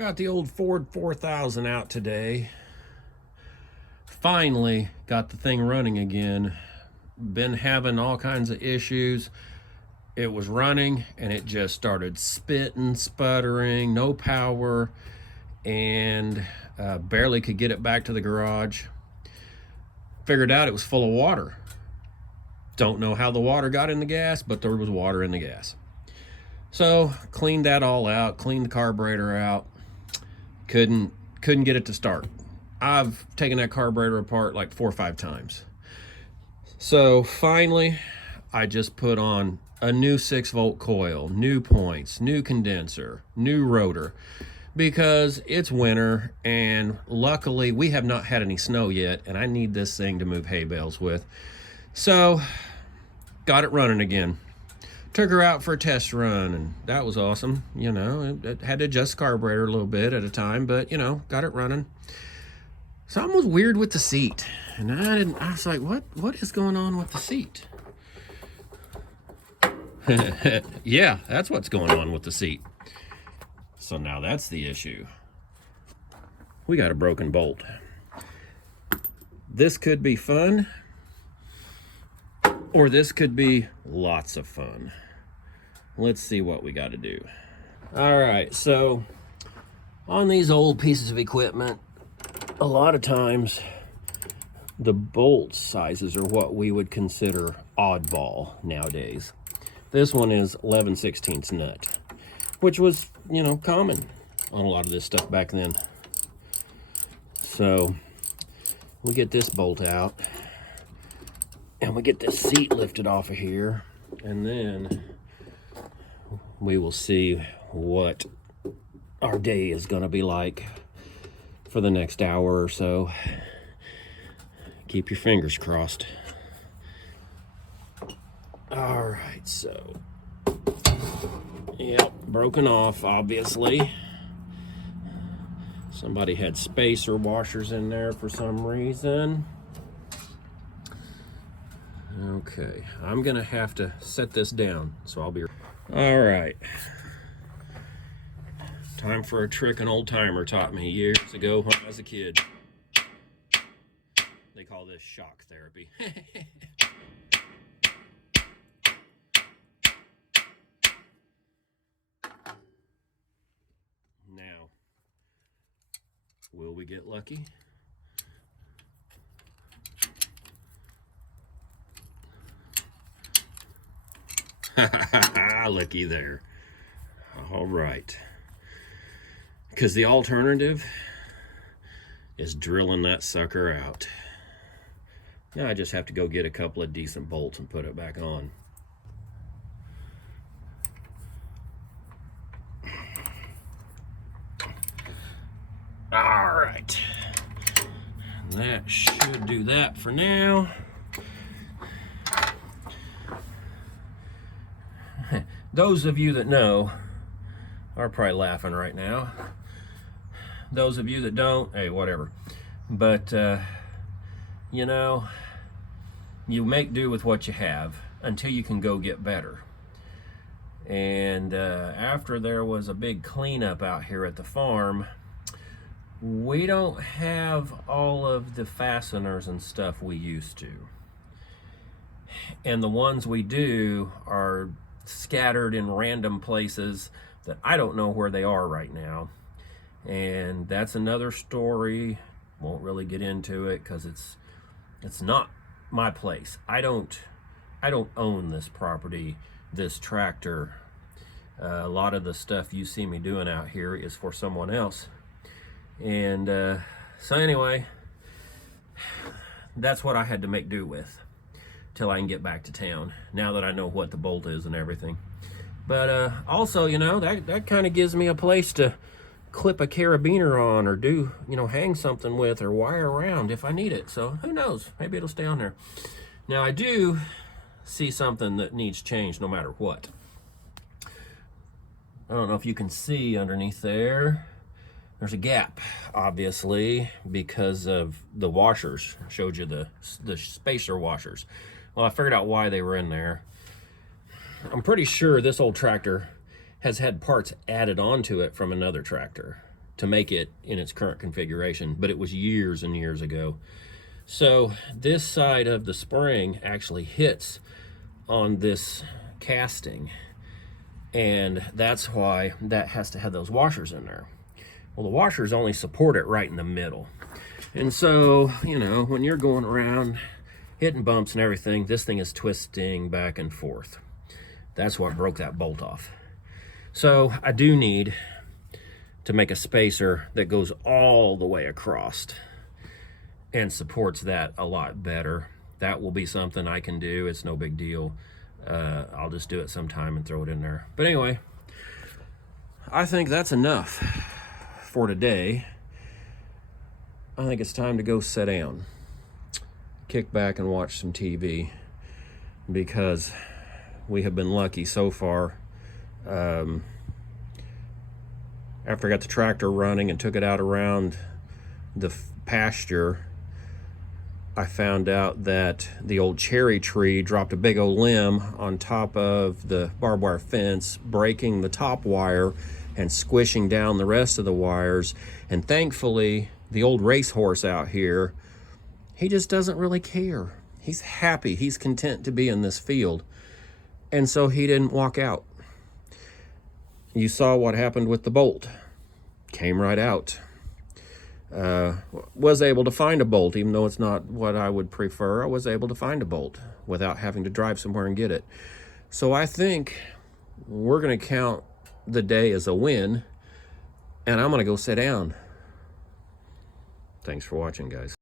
Got the old Ford 4000 out today. Finally got the thing running again. Been having all kinds of issues. It was running and it just started spitting, sputtering, no power, and barely could get it back to the garage. Figured out it was full of water. Don't know how the water got in the gas, but there was water in the gas. So cleaned that all out, cleaned the carburetor out. Couldn't get it to start. I've taken that carburetor apart like 4 or 5 times. So finally, I just put on a new 6-volt coil, new points, new condenser, new rotor, because it's winter and luckily we have not had any snow yet, and I need this thing to move hay bales with. So got it running again. Took her out for a test run, and that was awesome. You know, it had to adjust the carburetor a little bit at a time, but, you know, got it running. Something was weird with the seat, and I was like, what is going on with the seat? Yeah, that's what's going on with the seat. So now that's the issue. We got a broken bolt. This could be fun, or this could be lots of fun. Let's see what we got to do. All right, so on these old pieces of equipment, a lot of times the bolt sizes are what we would consider oddball nowadays. This one is 11/16 nut, which was, you know, common on a lot of this stuff back then. So we get this bolt out and we get this seat lifted off of here, and then we will see what our day is going to be like for the next hour or so. Keep your fingers crossed. All right, so, yep, broken off, obviously. Somebody had spacer washers in there for some reason. Okay, I'm gonna have to set this down, so I'll be... All right. Time for a trick an old timer taught me years ago when I was a kid. They call this shock therapy. Now, will we get lucky? Looky there. All right. Because the alternative is drilling that sucker out. Now I just have to go get a couple of decent bolts and put it back on. All right. That should do that for now. Those of you that know are probably laughing right now. Those of you that don't, hey, whatever. But, you know, you make do with what you have until you can go get better. And after there was a big cleanup out here at the farm, we don't have all of the fasteners and stuff we used to. And the ones we do are scattered in random places that I don't know where they are right now. And that's another story. Won't really get into it because it's not my place. I don't own this property, this tractor. A lot of the stuff you see me doing out here is for someone else. And so anyway, that's what I had to make do with till I can get back to town, now that I know what the bolt is and everything. But also, you know, that kind of gives me a place to clip a carabiner on, or do, you know, hang something with, or wire around if I need it. So who knows, maybe it'll stay on there. Now I do see something that needs changed no matter what. I don't know if you can see underneath there. There's a gap, obviously, because of the washers. I showed you the spacer washers. Well, I figured out why they were in there. I'm pretty sure this old tractor has had parts added onto it from another tractor to make it in its current configuration, but it was years and years ago. So this side of the spring actually hits on this casting, and that's why that has to have those washers in there. Well, the washers only support it right in the middle. And so, you know, when you're going around hitting bumps and everything, this thing is twisting back and forth. That's what broke that bolt off. So I do need to make a spacer that goes all the way across and supports that a lot better. That will be something I can do. It's no big deal. I'll just do it sometime and throw it in there. But anyway, I think that's enough for today. I think it's time to go sit down, kick back and watch some TV, because we have been lucky so far. After I got the tractor running and took it out around the pasture, I found out that the old cherry tree dropped a big old limb on top of the barbed wire fence, breaking the top wire and squishing down the rest of the wires. And thankfully, the old racehorse out here, he just doesn't really care. He's happy, he's content to be in this field. And so he didn't walk out. You saw what happened with the bolt. Came right out. Was able to find a bolt, even though it's not what I would prefer. I was able to find a bolt without having to drive somewhere and get it. So I think we're going to count the day as a win, and I'm going to go sit down. Thanks for watching, guys.